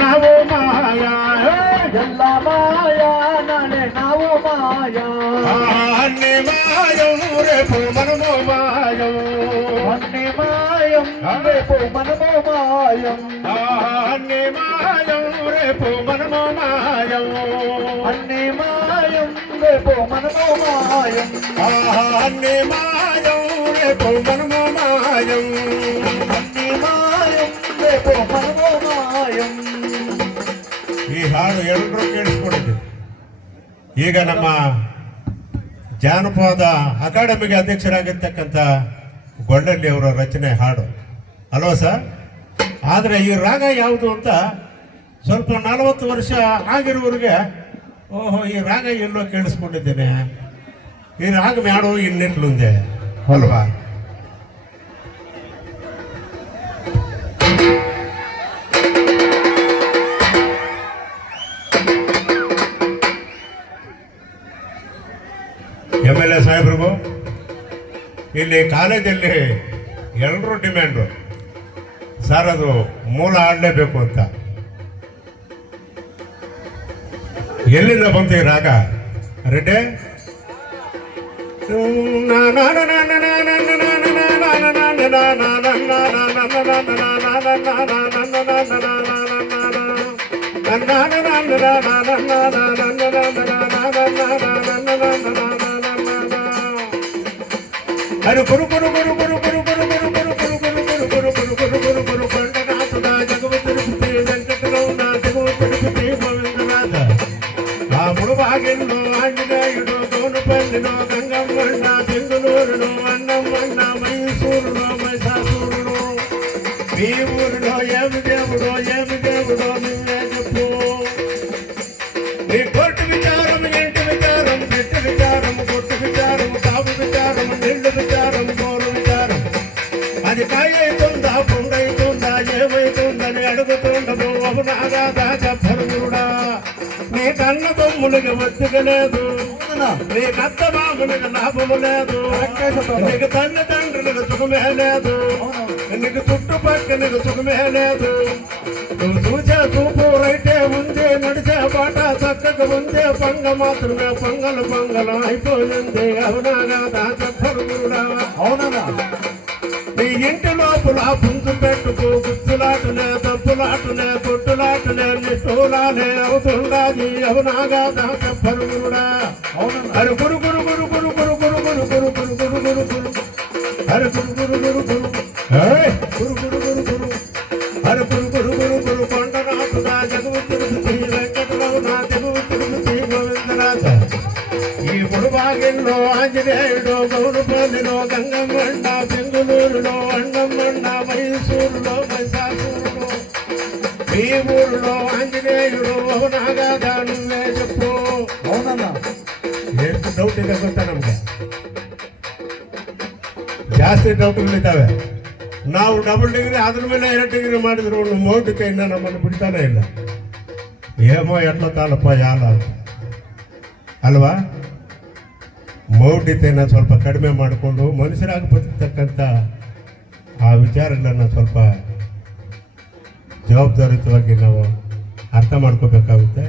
ನಾವು ಮಾಯ ಎಲ್ಲ ಮಾಯ ನಡೆ ನಾವು ಮಾಯ ಅನ್ನೆ ಮಾಯಂ ರೇಪು మనము మాయం అన్ని మాయం రేపు మనము మాయం అన్ని మాయం రేపు మనము మాయం అన్ని మాయం రేపు మనము మాయం అన్ని మాయం రేపు మనము మాయం ಹಾಡು ಎಲ್ಲರೂ ಕೇಳಿಸ್ಕೊಂಡಿದ್ದೀವಿ ಈಗ ನಮ್ಮ ಜಾನಪದ ಅಕಾಡೆಮಿಗೆ ಅಧ್ಯಕ್ಷರಾಗಿರ್ತಕ್ಕಂಥ ಗೊಂಡಲ್ಲಿ ಅವರ ರಚನೆ ಹಾಡು. ಅಲ್ವಾ ಸರ್? ಆದರೆ ಈ ರಾಗ ಯಾವುದು ಅಂತ ಸ್ವಲ್ಪ ನಲವತ್ತು ವರ್ಷ ಆಗಿರುವವರಿಗೆ, ಓಹೋ, ಈ ರಾಗ ಎಲ್ಲೋ ಕೇಳಿಸ್ಕೊಂಡಿದ್ದೇನೆ. ಈ ರಾಗ ಮ್ಯಾಡು ಇನ್ನಿಟ್ಲುಂದೆ. ಅಲ್ವಾ? ಆಮೇಲೆ ಸಾಹೇಬ್ರಿಗೂ ಇಲ್ಲಿ ಕಾಲೇಜಲ್ಲಿ ಎಲ್ಲರೂ ಡಿಮ್ಯಾಂಡು ಸರ್ ಅದು ಮೂಲ ಆಡಲೇಬೇಕು ಅಂತ ಎಲ್ಲಿಂದ ಬಂತು ಈ ರಾಗ ರೆಡ್ಡೆ na na na na na na na na na గురు గురు గురు గురు గురు గురు గురు గురు గురు గురు గురు గురు గురు గురు గురు గురు కొండనాథుడ జగము తిరుపతి వెంకటరమణ జగము గోవిందనాథ రాముడు వాగిల్లో ఆంజనేయుడు కన్న తమ్ములకి ఒత్తికలేదు నీ కత్త బాబునికి లాభము లేదు. నీకు తల్లి తండ్రులకు సుఖమే లేదు. నీకు చుట్టుపక్క నీకు సుఖమే లేదు. నువ్వు చూసే చూపు రైతే ఉంది నడిచే పాట చక్కగా ఉంది. పంగ మాత్రమే పొంగలు పొంగలు అయిపోయింది. అవునాగా దాచరుడా అవునన్నా నీ ఇంటి లోపల పుంజు పెట్టుకు గుర్తులాటనే తప్పులాటనే కొట్టులాటనే నిట్టూలానే అవుతుండాది అవునాగా దాక పరుగురుడా అవునన్నా అరు గురు గురు గురు గురు గురు గురు గురు గురు గురు గురు గురు గురు అరు గురు గురు గురు గురు! గురు గురు గురు ముడుబాగిల్లో ఆంజనేయుడు గౌరపల్లిలో గంగమ్మండ బెంగుళూరులో అన్నమ్మండ మైసూరులో మైసాసూరులో మీ ఊరిలో ఆంజనేయుడు అవునాగా నువ్వే చెప్పు అవునన్నా ಎಷ್ಟು ಡೌಟ್ ಇದೆ ಗೊತ್ತಾ ನಮ್ಗೆ ಜಾಸ್ತಿ ಡೌಟ್ಗಳಿದ್ದಾವೆ ನಾವು ಡಬಲ್ ಡಿಗ್ರಿ ಅದ್ರ ಮೇಲೆ ಎರಡು ಡಿಗ್ರಿ ಮಾಡಿದ್ರು ಒಂದು ಮೋಟಿ ಕೈಯಿಂದ ನಮ್ಮನ್ನು ಬಿಡ್ತಾನೆ ಇಲ್ಲ ಏಮೋ ಎಟ್ಲ ತಾಳಪ್ಪ ಯಾಲ ಅಂತ ಅಲ್ವಾ ಮೌಢ್ಯತೆಯನ್ನು ಸ್ವಲ್ಪ ಕಡಿಮೆ ಮಾಡಿಕೊಂಡು ಮನುಷ್ಯರಾಗಿ ಬದುಕ್ತಕ್ಕಂಥ ಆ ವಿಚಾರಗಳನ್ನು ಸ್ವಲ್ಪ ಜವಾಬ್ದಾರಿಯುತವಾಗಿ ನಾವು ಅರ್ಥ ಮಾಡ್ಕೋಬೇಕಾಗುತ್ತೆ.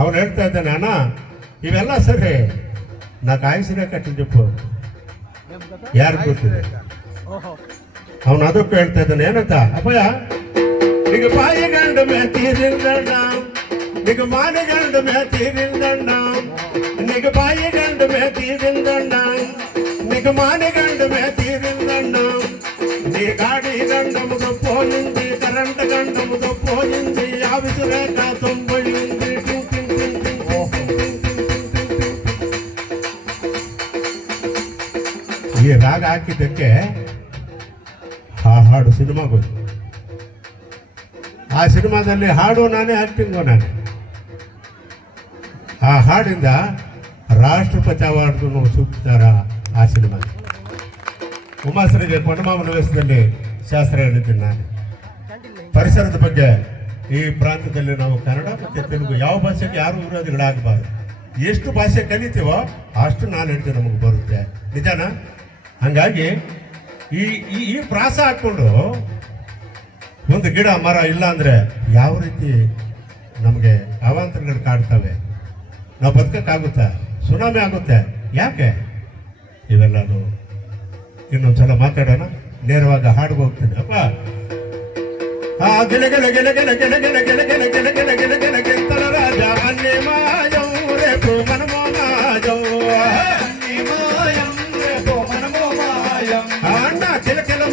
ಅವನು ಹೇಳ್ತಾ ಇದ್ದಾನೆ, ಅಣ್ಣ, ಇವೆಲ್ಲ ಸರಿ. ನಾ ಕಾಯಿಸಿದ ಕಟ್ಟಿದ್ದಪ್ಪ ಯಾರು ಗೊತ್ತಿದೆ? ಅವನು ಅದಕ್ಕೂ ಹೇಳ್ತಾ ಇದ್ದಾನೆ, ಏನಂತ? ಅಪ್ಪಯ್ಯ ನಿಗ ಬಾಯಿ ಗಂಡ ಮ್ಯಾತಿ ನಿಗ ಮಾನೆ ಗಂಡ ಮ್ಯಾತಿ ನಿಂದಣ್ಣ నిగమాని గండ మే తీరిందండా నిగమాని గండ మే తీరిందండా నీ గాడి గండముతో పోయింది కరెంట్ గండముతో పోయింది ఆవిసు రేట తొంభైంది ಈ ರಾಗ ಹಾಕಿದ್ದಕ್ಕೆ ಆ ಹಾಡು ಸಿನಿಮಾಗೋಯ್ತು ಆ ಸಿನಿಮಾದಲ್ಲಿ ಹಾಡು ನಾನೇ ಆ್ಯಕ್ಟಿಂಗು ನಾನೇ ಆ ಹಾಡಿಂದ ರಾಷ್ಟ್ರಪತಿ ಅವಾರ್ಡ್ನು ಸೂಚಿಸ್ತಾರ ಆ ಸಿನಿಮಾ ಉಮಾಶ್ರೀಗೆ ಪಣಮಾಮನ ವೇಷದಲ್ಲಿ ಶಾಸ್ತ್ರ ಹೇಳಿದ್ದೀನಿ ನಾನು. ಪರಿಸರದ ಬಗ್ಗೆ ಈ ಪ್ರಾಂತ್ಯದಲ್ಲಿ ನಾವು ಕನ್ನಡ ಮತ್ತು ತೆಲುಗು ಯಾವ ಭಾಷೆಗೆ ಯಾರು ವಿರೋಧಿಗಳಾಗಬಾರ್ದು, ಎಷ್ಟು ಭಾಷೆ ಕಲಿತೀವೋ ಅಷ್ಟು ನಾಲೆಡ್ಜ್ ನಮಗೆ ಬರುತ್ತೆ. ನಿಜಾನ? ಹಂಗಾಗಿ ಈ ಈ ಪ್ರಾಸ ಹಾಕ್ಕೊಂಡು ಒಂದು ಗಿಡ, ಮರ ಇಲ್ಲ ಅಂದರೆ ಯಾವ ರೀತಿ ನಮಗೆ ಅವಾಂತರಗಳು ಕಾಡ್ತವೆ ನಾವು ಬದುಕಕ್ಕಾಗುತ್ತಾ? ಸುನಾಮಿ ಆಗುತ್ತೆ ಯಾಕೆ ಇವೆಲ್ಲನೂ ಇನ್ನೊಂದು ಸಲ ಮಾತಾಡೋಣ ನೇರವಾಗಿ ಹಾಡಿಗೆ ಹೋಗ್ತೀನಿ ಅಪ್ಪ ಆ ಗೆಲೆ ಗೆಲೆ ಗೆಲೆ ಗೆಲೆ ಗೆಲೆ ಗೆಲೆ ಗೆಲೆ ಗೆಲೆ ಮಾಯಂ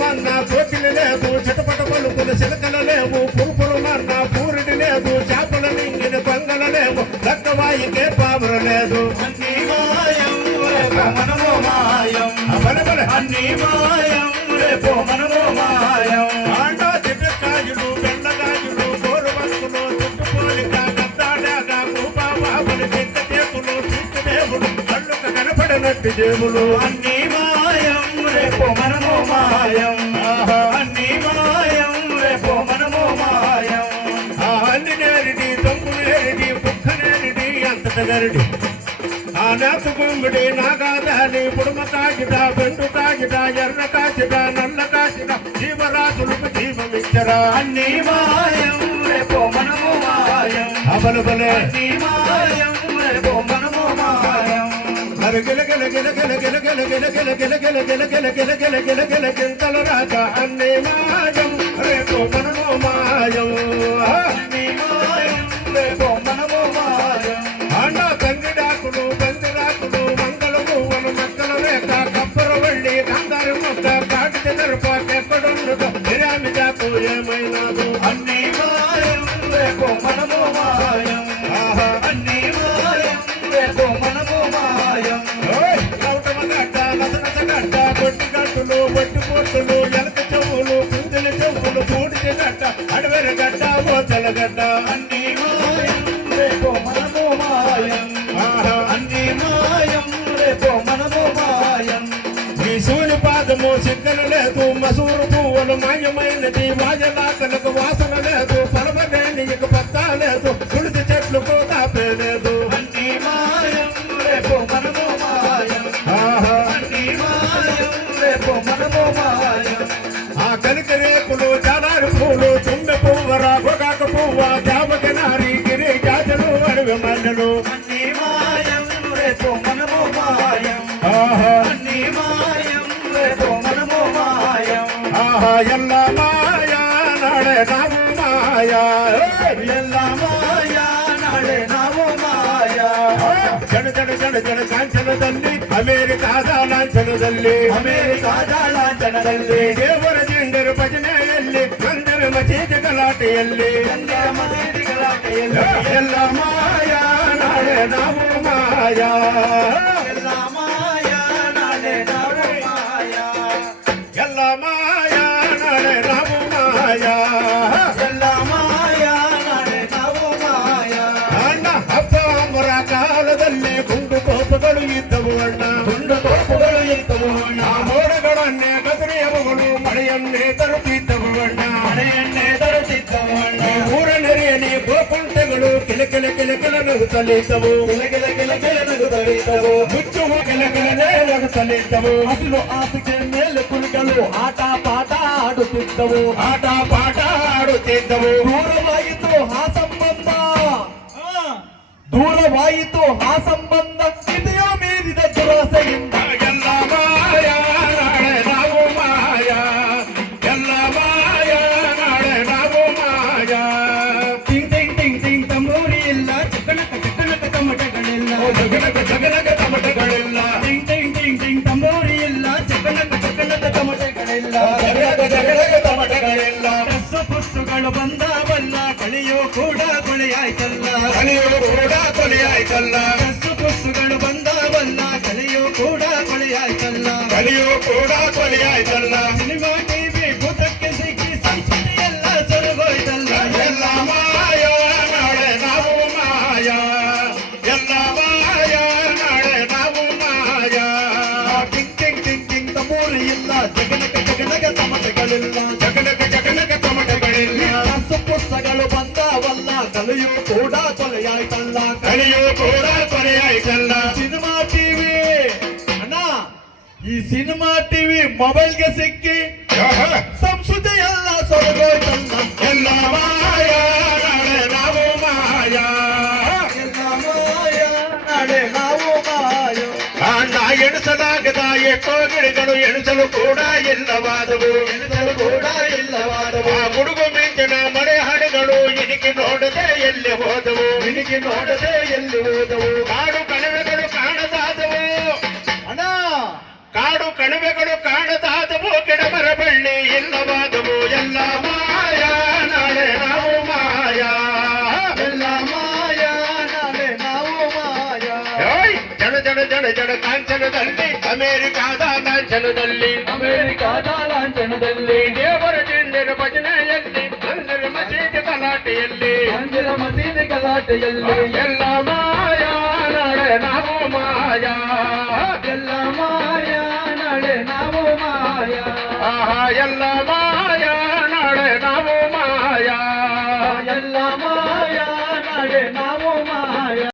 ಮನ್ನ ಕೋಕಿಲ ಲೇವು ಚಟಪಟ ಪಲು అన్ని మాయం రేపో మనమో మాయం ఆండ చిట్టకాయుడు బెండకాయుడు గోరు బతుకులు చుట్టుపోలిక గద్దాడాక కూపా బాబులు చెట్ట చేతులు చిట్టు దేవుడు కళ్ళుకు కనపడనట్టు దేవులు అన్ని మాయం రేపో మనమో మాయం అన్ని మాయం రేపో మనమో మాయం ఆ అన్ని నేరిడి తొంగు నేరిడి పుక్క నేరిడి అంతట గరిడి నేత గుమ్మిడి నాగాదాని పుడుమ కాకిట బెండు కాకిట ఎర్ర కాకిట నల్ల కాకిట జీవరాశులకు జీవమిచ్చరా అన్ని మాయం రేపో మనమో మాయం అబలబలే అన్ని మాయం రేపో మనమో మాయం మరి గిల గిల గిల గిల గిల గిల గిల గిల గిల గిల గిల గిల గిల గిల గిల గిల గింతల రాక అన్ని మాయం రేపు మనము మాయం అన్ని మాయం రేపో మనమో అన్ని మాయం రేపో మనమో మాయం. అన్ని మాయం రేపో మనమో మాయం. గౌతమ గడ్డ నసనస గడ్డ కొట్టి గట్టులు బొట్టి పొట్టులు ఎలక చెవులు కుందెల చెవులు పూడిచి గడ్డ గడ్డ గడ్డ ಎಲ್ಲ ಮಾಯ ನಾಳೆ ನಾವು ಮಾಯ ಎಲ್ಲ ಮಾಯ ನಾಳೆ ನಾವು ಮಾಯ ಜಡ ಜಡ ಜಡ ಜಡ ಕಾಂಚನದಲ್ಲಿ ಅಮೇರಿಕಾದ ಲಾಂಛನದಲ್ಲಿ ಅಮೇರಿಕಾದ ಲಾಂಛನದಲ್ಲಿ ದೇವರ ಜಿಂಡರ ಭಜನೆಯಲ್ಲಿ ಗಂಧರ ಮಚೇಜ ಗಲಾಟೆಯಲ್ಲಿ ಗಂಧರ ಮಚೇಜ ಗಲಾಟೆಯಲ್ಲಿ ಎಲ್ಲ ಮಾಯ ನಾಳೆ ನಾವು ಮಾಯ ಎಲ್ಲ ಮಾಯ ಕಿಲ ನಗುತ್ತಲಿದ್ದವು ಗಿಲ ಗಿಲ ಗಿಲ ಗಿಲ ನಗುತ್ತಲಿದ್ದವು ಮುಚ್ಚುವ ಕಿಲ ಕಿಲನೇ ನಗುತ್ತಲಿದ್ದವು ಹಸಿರು ಹಾಸಿಗೆ ಮೇಲೆ ಕುಳಿಗಳು ಆಟ ಪಾಠ ಆಡುತ್ತಿದ್ದವು ಆಟ ಪಾಠ ಆಡುತ್ತಿದ್ದವು ದೂರವಾಯಿತು ಆ ಸಂಬಂಧ ದೂರವಾಯಿತು ಆ ಸಂಬಂಧ ಕೊಳೆಯಾಯ್ತಲ್ಲ ಕಸು ಪುಸ್ತುಗಳು ಬಂದಾವಲ್ಲ ಕಲೆಯೋ ಕೂಡ ಕೊಳೆಯಾಯ್ತಲ್ಲ. ಕಲೆಯೋ ಕೂಡ ಕೊಳೆಯ ಕಲಿಯೋ ಕೂಡ ತೊಲೆಯಾಯ್ತಲ್ಲ ಕಲಿಯು ಕೂಡ ತೊಲೆಯಾಯ್ತಲ್ಲ. ಸಿನಿಮಾ ಟಿವಿ ಅಣ್ಣ ಈ ಸಿನಿಮಾ ಟಿವಿ ಮೊಬೈಲ್ಗೆ ಸಿಕ್ಕಿ. ಸಂಸ್ಕೃತಿ ಎಲ್ಲ ಸೊರಗೋಯ್ತಲ್ಲ. ಎಲ್ಲ ಮಾಯ ನಾಳೆ ನಾವು ಮಾಯ. ಎಲ್ಲ ಮಾಯ ನಾಳೆ ನಾವು ಮಾಯ. ಕಾಂಡ ಎಣಿಸಲಾಗದ ಎಷ್ಟೋ ಗಿಡಗಳು ಎಣಿಸಲು ಕೂಡ ಇಲ್ಲವಾದವು ಎಣಿಸಲು ಹೋದವು ನೋಡದೆ ಎಲ್ಲಿ ಹೋದವು? ಕಾಡು ಕಣಿವೆಗಳು ಕಾಣದಾದವು. ಅಣ್ಣ, ಕಾಡು ಕಣಿವೆಗಳು ಕಾಣದಾದವು. ಗಿಡಮರ ಬಳ್ಳಿ ಇಲ್ಲವಾದವು. ಎಲ್ಲ ಮಾಯ, ನಾಳೆ ನಾವು ಮಾಯ. ಎಲ್ಲ ಮಾಯ, ನಾಳೆ ನಾವು ಮಾಯ! ಜಡ ಜಡ ಜಡ ಜಡ, ಕಾಂಚನದಲ್ಲಿ, ಅಮೆರಿಕಾದ ಲಾಂಛನದಲ್ಲಿ. ಅಮೆರಿಕಾದ ಲಾಂಛನದಲ್ಲಿ. ಗಲಾಟೆಯಲ್ಲಿ ಮಂದಿರ ಮಸೀದಿ ಗಲಾಟೆಯಲ್ಲಿ ಎಲ್ಲ ಮಾಯ ನಾಳೆ ನಾವು ಮಾಯ ಎಲ್ಲ ಮಾಯ